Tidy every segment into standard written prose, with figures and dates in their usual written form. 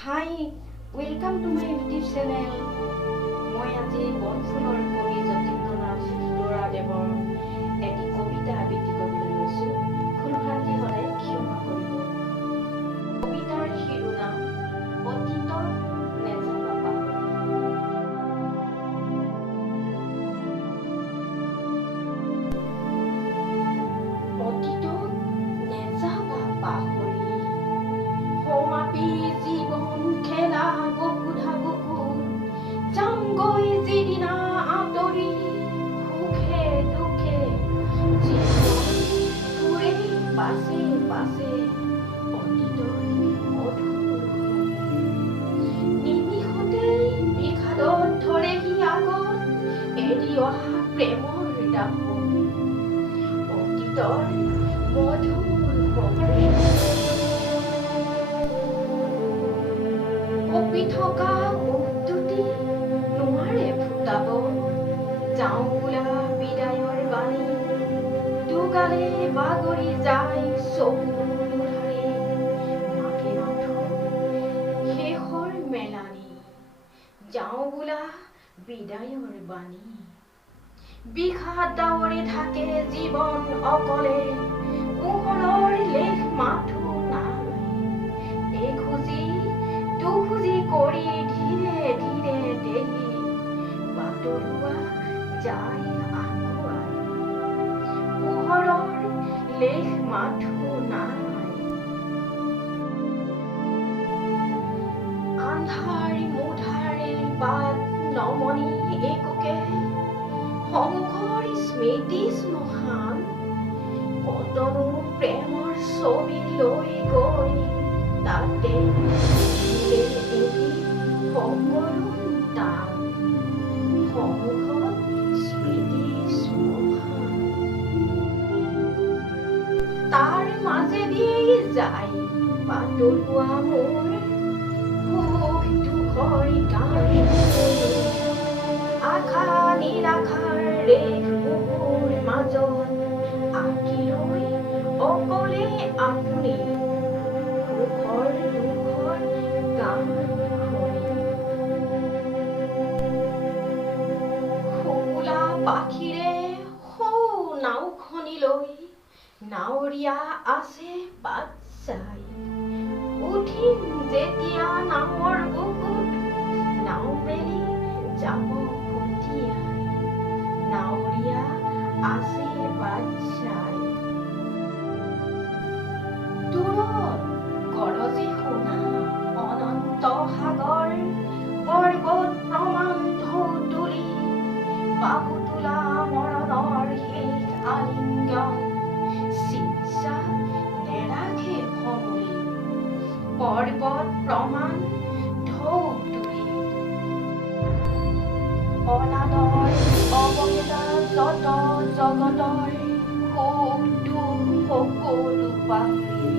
Hi, welcome to my YouTube channel. মই আজি বনফুলৰ কবি যতীন্দ্ৰনাথ বৰাদেৱৰ এটি কবিতা আবৃত্তি কৰিবলৈ লৈছোঁ। ভুল-ভ্ৰান্তি হ'লে ক্ষমা কৰিব। কবিতাৰ শিৰোনাম অতীত নেজাবা পাহৰি। অতীত নেজাবা পাহৰি, সমাপি জীৱন খেলা বহুধা বুকুত, যামগৈ যিদিনা আঁতৰি সুখে দুখে, জীৱন ঘূৰে পাছে পাছে অতীতৰ মধুৰ নিমিষতেই বিষাদত ধৰেহি আগত এৰি অহা প্ৰেমৰ দাপোন, অতীতৰ মধুৰ কপি থকা উদ্যুতি নোৱাৰে ফুটাব, যাওঁ বোলা বিদায়ৰ বাণী, দুগালে বাগৰি যায় চকুৰ দুধাৰে, মাকে নথৈ শেষৰ মেলানি, যাওঁ বোলা বিদায়ৰ বাণী। বিষাদ ডাৱৰে থাকে জীৱন অকলে, পোহৰৰ লেখ মাথো নাই, এখুজি দুখুজি কৰি ধীৰে ধীৰে দেহি বাটৰুৱা যায় আগুৱাই, পোহৰৰ লেখ মাথো নাই। আন্ধাৰ মুধাৰে বাট নমনি একোকে, সন্মুখৰ স্মৃতি শ্মশান, কতনো প্ৰেমৰ ছবি লৈ গৈ তাতে সকলো টান, সন্মুখত স্মৃতি শ্মশান, তাৰ মাজেদি যায় বাটৰুৱা মোৰ সুখ দুখৰ গান, আশা নিৰাশাৰ ৰেখ বুকুৰ মাজত আঁকি লৈ অকলে আপুনি সুখৰ দুখৰ গান শুনি। শুকুলা পাখিৰে সৌ নাওখনিলৈ নাৱৰীয়া আছে বাট চাই, উঠিম যেতিয়া নাৱৰ বুকুত নাও মেলি যাব খুটিয়াই, নাৱৰীয়া আছে বাট চাই। দূৰত গৰজি শুনা অনন্ত সাগৰ, পৰ্বত প্ৰমাণ ঢৌ তুলি, বাহু তোলা মৰণৰ শেষ আলিংগন, চিৎসা নেৰাখে সমুলি, পৰ্বত প্ৰমাণ ঢৌ তুলি। অনাদৰ অৱহেলা যত জগতৰ, সুখ দুখ সকলো পাহৰি,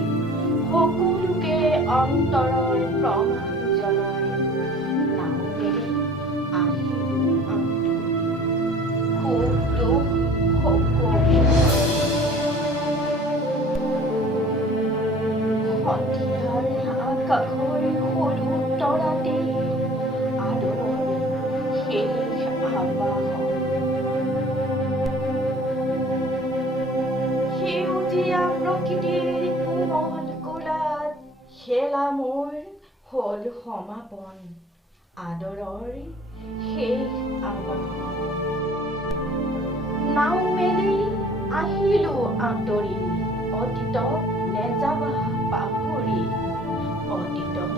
সকলোকে অন্তৰৰ প্ৰমাণ জনাই, নাও মেলি আহিলো আঁতৰি, সুখ দুখ সকলো সন্ধিয়াৰ আকাশৰ সৰু তৰাতে আদৰৰ শেষ আবাহন, সেউজীয়া প্ৰকৃতিৰ কোমল কোলাত খেলা মোৰ হ'ল সমাপন, আদৰৰ শেষ আবাহন। নাও মেলি আহিলো আঁতৰি, অতীতক নেযাবা পাহৰি, অতীতক